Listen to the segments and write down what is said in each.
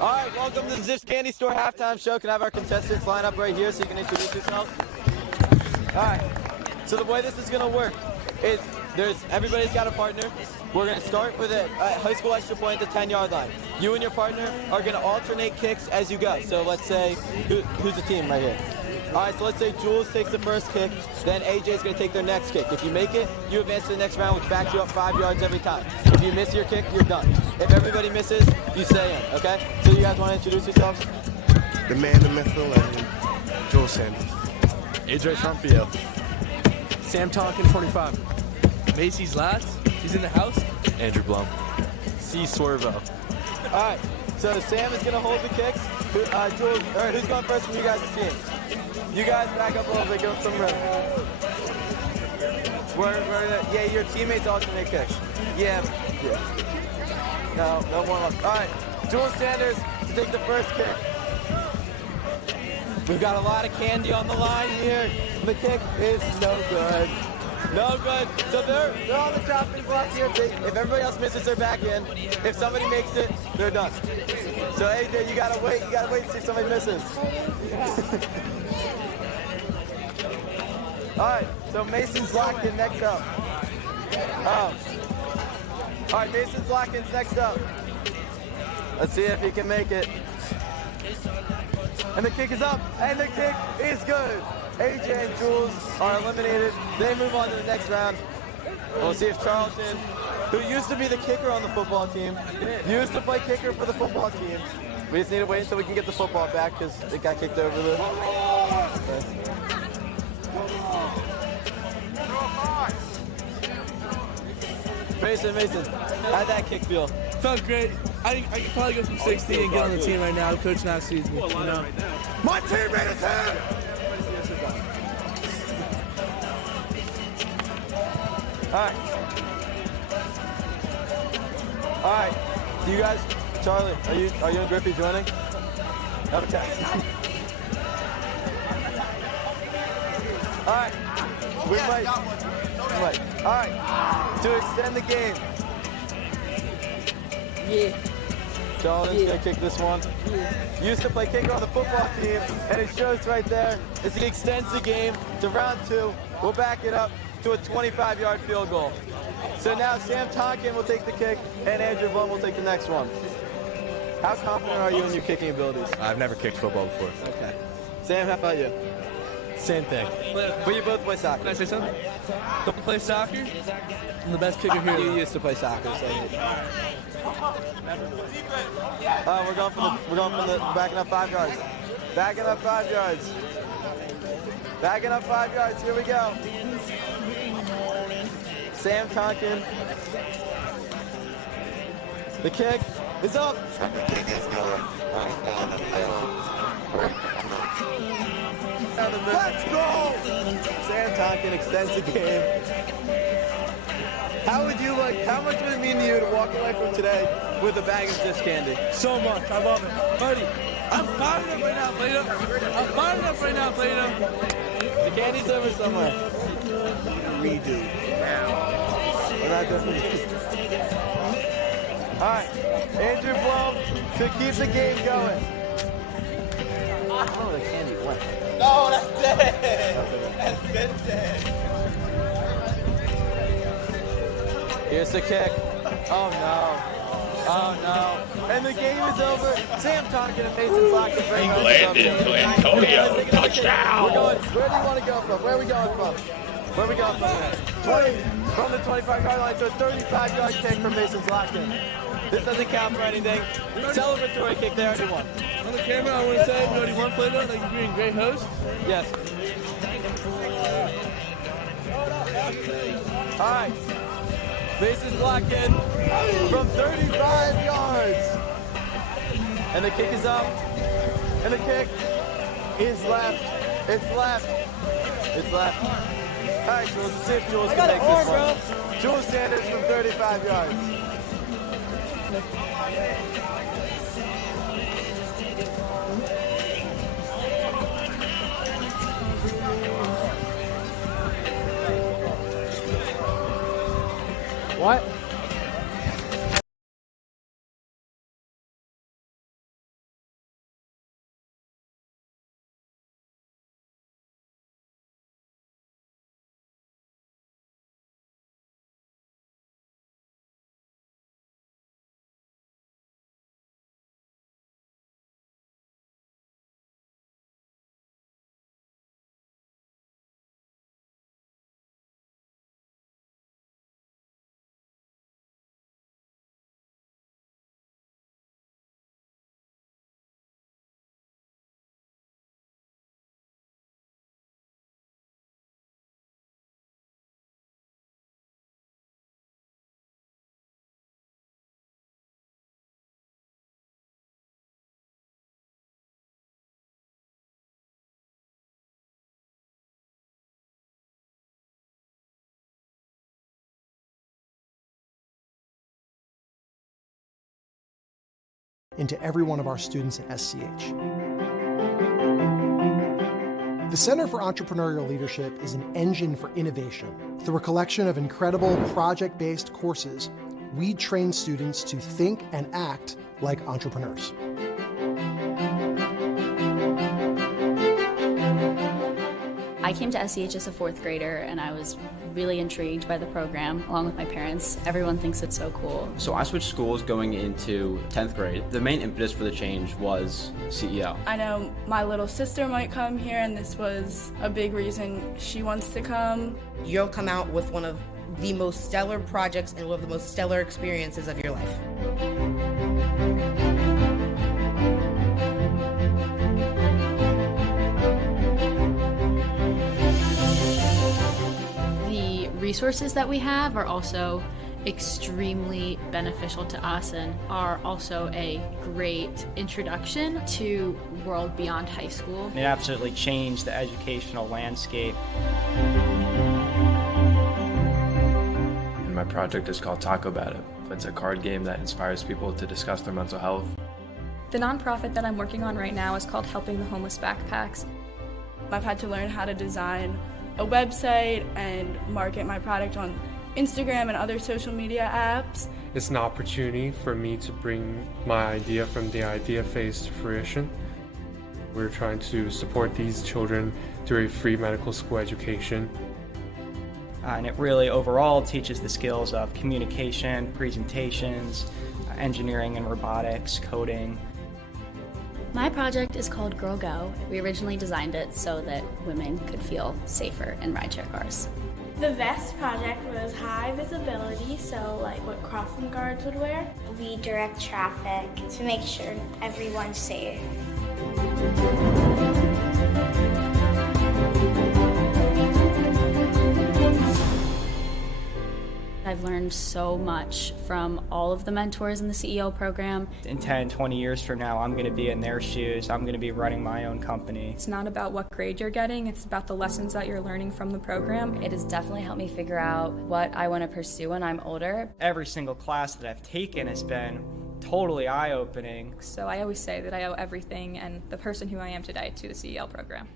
All right, welcome to the Zipf Candy Store halftime show. Can I have our contestants line up right here so you can introduce yourselves? All right, so the way this is going to work is everybody's got a partner. We're going to start with a high school extra point at the 10-yard line. You and your partner are going to alternate kicks as you go. So let's say, who's the team right here? All right, so let's say Jules takes the first kick, then AJ's going to take their next kick. If you make it, you advance to the next round, which backs you up 5 yards every time. If you miss your kick, you're done. If everybody misses, you stay in, okay? So you guys want to introduce yourselves? The man, the myth, the legend, Jules Sanders. AJ Trumpio. Sam Tonkin, 45. Macy's Lats, he's in the house. Andrew Blum. C. Swervo. All right, so Sam is going to hold the kicks. Jules, all right, who's going first from you guys' team? You guys back up a little bit, give them some room. Yeah, your teammates alternate kicks. Yeah. No more left. All right, Jules Sanders to take the first kick. We've got a lot of candy on the line here. The kick is no good. No good. So they're on the chopping block here. If everybody else misses, they're back in. If somebody makes it, they're done. So AJ, you gotta wait. You gotta wait to see if somebody misses. All right. So Mason's Lockins next up. All right, Mason's Lockins next up. Let's see if he can make it. And the kick is up, and the kick is good. AJ and Jules are eliminated. They move on to the next round. We'll see if Charlton, who used to be the kicker on the football team, used to play kicker for the football team. We just need to wait until we can get the football back because it got kicked over the. Mason, how'd that kick feel? Felt great. I could probably go from 60 and get on the team right now. The coach now sees me. You know? My teammate is here! All right. Do you guys, Charlie, are you and Griffey joining? Have a test. All right. We might. All right. To extend the game. Yeah. Charlie's gonna kick this one. Yeah. Used to play kicker on the football team, and it shows right there as he extends the game to round 2. We'll back it up to a 25-yard field goal. So now Sam Tonkin will take the kick, and Andrew Blum will take the next one. How confident are you in your kicking abilities? I've never kicked football before. Okay. Sam, how about you? Same thing. But you both play soccer. Can I say something? Don't play soccer. I'm the best kicker here. You used to play soccer, so. We're going from the backing up 5 yards. Backing up 5 yards. Backing up 5 yards. Here we go. Sam Tonkin. The kick is up. Let's go! Sam Tonkin extends the game. How much would it mean to you to walk away from today with a bag of Zipf candy? So much. I love it. Buddy, I'm fired up right now, Plato. The candy's over somewhere. Redo. We're not doing this. All right, Andrew Blum to keep the game going. Oh, the candy went. No, that's dead. That's been dead. Here's the kick. Oh no. And the game is over. Sam Tonkin and Mason Lockins bring home the W. To Antonio. Touchdown. Where do you want to go from? Where are we going from? From the 25-yard line to a 35-yard kick from Mason Lockins. This doesn't count for anything. Celebratory kick there, everyone. On the camera, I want to say, you want Plato? Like you're being a great host. Yes. All right. Mason's locked in from 35 yards. And the kick is up. And the kick is left. It's left. All right, Jules, let's see if Jules can make this one. Jules Sanders from 35 yards. What? into every one of our students at SCH. The Center for Entrepreneurial Leadership is an engine for innovation. Through a collection of incredible project-based courses, we train students to think and act like entrepreneurs. I came to SCH as a fourth grader and I was really intrigued by the program along with my parents. Everyone thinks it's so cool. So I switched schools going into 10th grade. The main impetus for the change was CEO. I know my little sister might come here and this was a big reason she wants to come. You'll come out with one of the most stellar projects and one of the most stellar experiences of your life. Resources that we have are also extremely beneficial to us and are also a great introduction to world beyond high school. It absolutely changed the educational landscape. And my project is called Taco About It. It's a card game that inspires people to discuss their mental health. The nonprofit that I'm working on right now is called Helping the Homeless Backpacks. I've had to learn how to design a website and market my product on Instagram and other social media apps. It's an opportunity for me to bring my idea from the idea phase to fruition. We're trying to support these children through a free medical school education. And it really overall teaches the skills of communication, presentations, engineering and robotics, coding. My project is called Girl Go. We originally designed it so that women could feel safer in rideshare cars. The vest project was high visibility, so like what crossing guards would wear. We direct traffic to make sure everyone's safe. I've learned so much from all of the mentors in the CEO program. In 10, 20 years from now, I'm going to be in their shoes. I'm going to be running my own company. It's not about what grade you're getting, it's about the lessons that you're learning from the program. It has definitely helped me figure out what I want to pursue when I'm older. Every single class that I've taken has been totally eye-opening. So I always say that I owe everything and the person who I am today to the CEO program.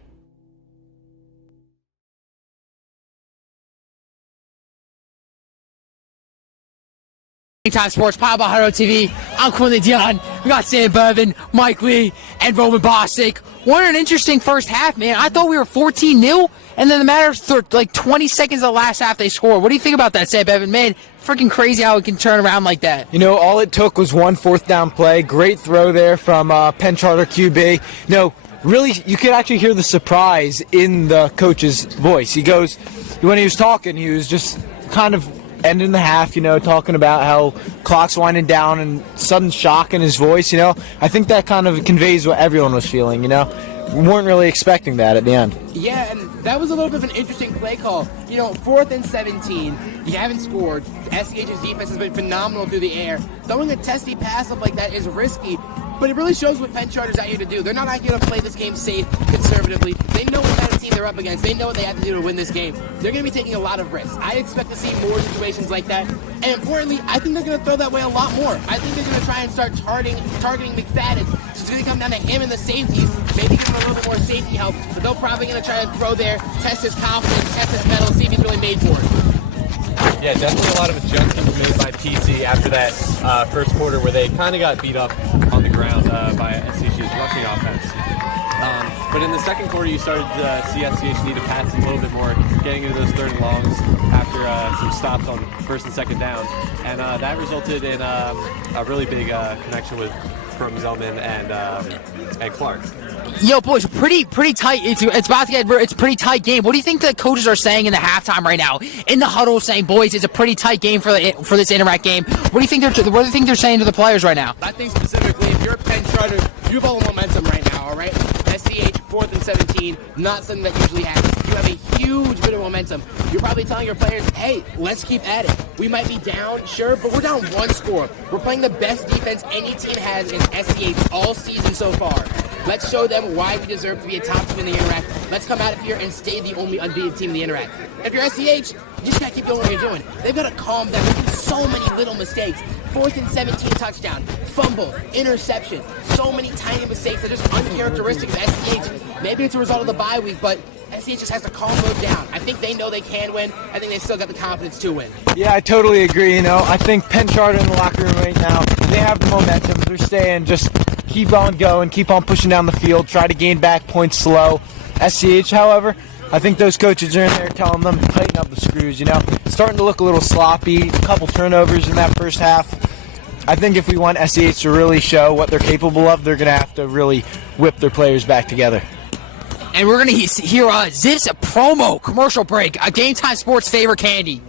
Time Sports, powered by Haro TV. I'm Quinley Dion. We got Sam Bevin, Mike Lee, and Roman Bostic. What an interesting first half, man. I thought we were 14-0, and then the matter of like 20 seconds of the last half, they scored. What do you think about that, Sam Bevin? Man, freaking crazy how it can turn around like that. You know, all it took was one fourth down play. Great throw there from Penn Charter QB. You know, really, you could actually hear the surprise in the coach's voice. He goes, when he was talking, he was just kind of ending the half, you know, talking about how clock's winding down and sudden shock in his voice, you know. I think that kind of conveys what everyone was feeling, you know. We weren't really expecting that at the end. Yeah, and that was a little bit of an interesting play call. You know, 4th and 17, you haven't scored. SCH's defense has been phenomenal through the air. Throwing a testy pass up like that is risky, but it really shows what Penn Charter's out here to do. They're not out here to play this game safe, conservatively. They know what kind of team they're up against. They know what they have to do to win this game. They're going to be taking a lot of risks. I expect to see more situations like that. And importantly, I think they're going to throw that way a lot more. I think they're going to try and start targeting McFadden. So it's going to come down to him and the safeties. Maybe give him a little bit more safety help. But they're probably going to try and throw there, test his confidence, test his mettle, see if he's really made for it. Yeah, definitely a lot of adjustments made by PC after that first quarter where they kind of got beat up on the ground by SCH's rushing offense. But in the second quarter, you started to see SCH need to pass a little bit more, getting into those third and longs after some stops on first and second down. And that resulted in a really big connection from Zellman and Clark. Yo, boys, pretty tight. It's about to get. It's a pretty tight game. What do you think the coaches are saying in the halftime right now? In the huddle, saying, "Boys, it's a pretty tight game for this Interact game." What do you think they're saying to the players right now? I think specifically, if you're Penn Charter, you have all the momentum right now. All right, SCH 4th and 17, not something that usually happens. You have a huge bit of momentum. You're probably telling your players, "Hey, let's keep at it. We might be down, sure, but we're down one score. We're playing the best defense any team has in SCH all season so far. Let's show them why we deserve to be a top team in the Interact. Let's come out of here and stay the only unbeaten team in the Interact." If you're SCH, you just gotta keep doing what you're doing. They've got to calm down. They're making so many little mistakes. 4th and 17 touchdown, fumble, interception, so many tiny mistakes that are just uncharacteristic of SCH. Maybe it's a result of the bye week, but SCH just has to calm those down. I think they know they can win. I think they still got the confidence to win. Yeah, I totally agree. I think Penn Charter in the locker room right now, they have the momentum. They're staying, just keep on going, keep on pushing down the field, try to gain back points slow. SCH, however, I think those coaches are in there telling them to tighten up the screws, Starting to look a little sloppy, a couple turnovers in that first half. I think if we want SCH to really show what they're capable of, they're going to have to really whip their players back together. And we're going to hear Zipf's promo commercial break, a Game Time Sports favorite candy.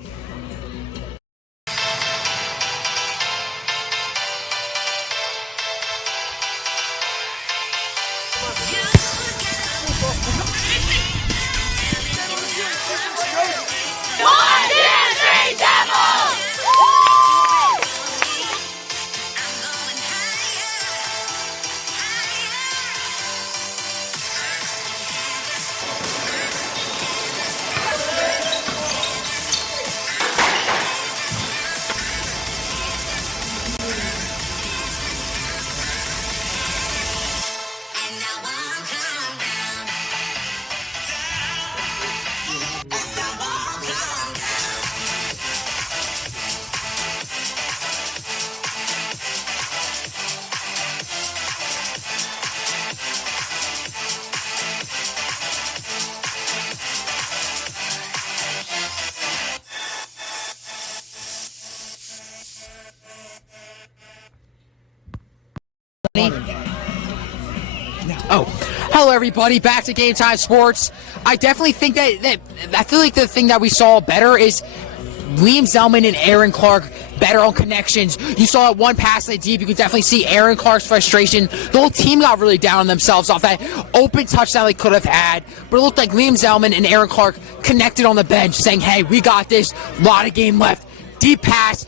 Oh, hello everybody, back to Game Time Sports. I definitely think that I feel like the thing that we saw better is Liam Zellman and Aaron Clark better on connections. You saw that one pass that deep. You could definitely see Aaron Clark's frustration. The whole team got really down on themselves off that open touchdown they could have had. But it looked like Liam Zellman and Aaron Clark connected on the bench, saying, hey, we got this. A lot of game left. Deep pass.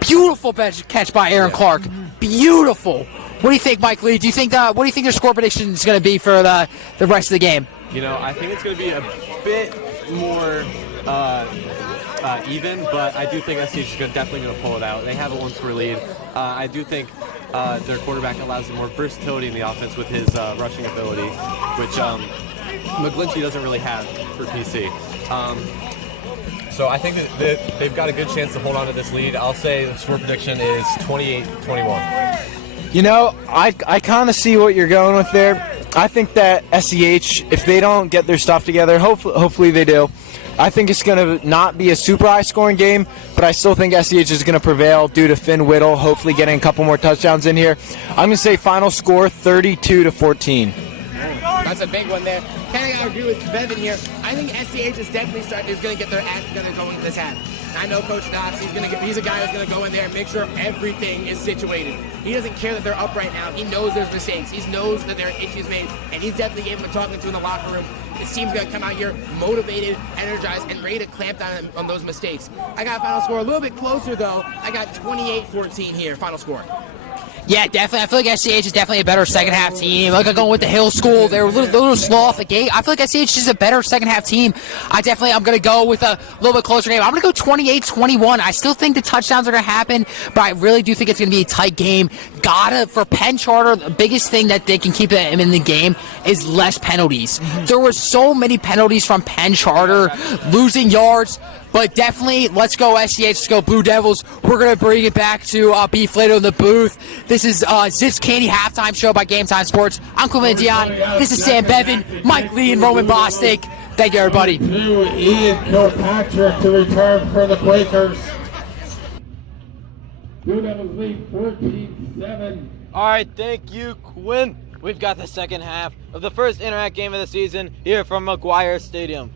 Beautiful bench catch by Aaron Clark. Beautiful. What do you think, Mike Lee? What do you think their score prediction is going to be for the rest of the game? I think it's going to be a bit more even, but I do think SCH is definitely going to pull it out. They have a one-score lead. I do think their quarterback allows them more versatility in the offense with his rushing ability, which McGlinchey doesn't really have for PC. So I think that they've got a good chance to hold on to this lead. I'll say the score prediction is 28-21. I kind of see what you're going with there. I think that SCH, if they don't get their stuff together, hopefully they do, I think it's going to not be a super high-scoring game, but I still think SCH is going to prevail due to Finn Whittle hopefully getting a couple more touchdowns in here. I'm going to say final score 32-14. That's a big one there. Kind of agree with Bevan here. I think SCH is definitely going to get their act together going into this half. I know Coach Knopf, he's a guy who's going to go in there and make sure everything is situated. He doesn't care that they're up right now. He knows there's mistakes. He knows that there are issues made, and he's definitely able to talk to in the locker room. This team's going to come out here motivated, energized, and ready to clamp down on those mistakes. I got a final score a little bit closer, though. I got 28-14 here, final score. Yeah, definitely. I feel like SCH is definitely a better second half team. Like I'm going with the Hill School. They're a little slow off the gate. I feel like SCH is a better second half team. I'm going to go with a little bit closer game. I'm going to go 28-21. I still think the touchdowns are going to happen, but I really do think it's going to be a tight game. For Penn Charter, the biggest thing that they can keep them in the game is less penalties. There were so many penalties from Penn Charter, losing yards. But definitely, let's go SCH, let's go Blue Devils. We're going to bring it back to B. Flato in the booth. This is Zipf's Candy Halftime Show by Game Time Sports. I'm Clement Dion. This is Sam Bevan, Mike Lee, and Roman Bostic. Thank you, everybody. Ian Kilpatrick to return for the Quakers. Blue Devils lead 14-7. All right, thank you, Quinn. We've got the second half of the first Interact game of the season here from McGuire Stadium.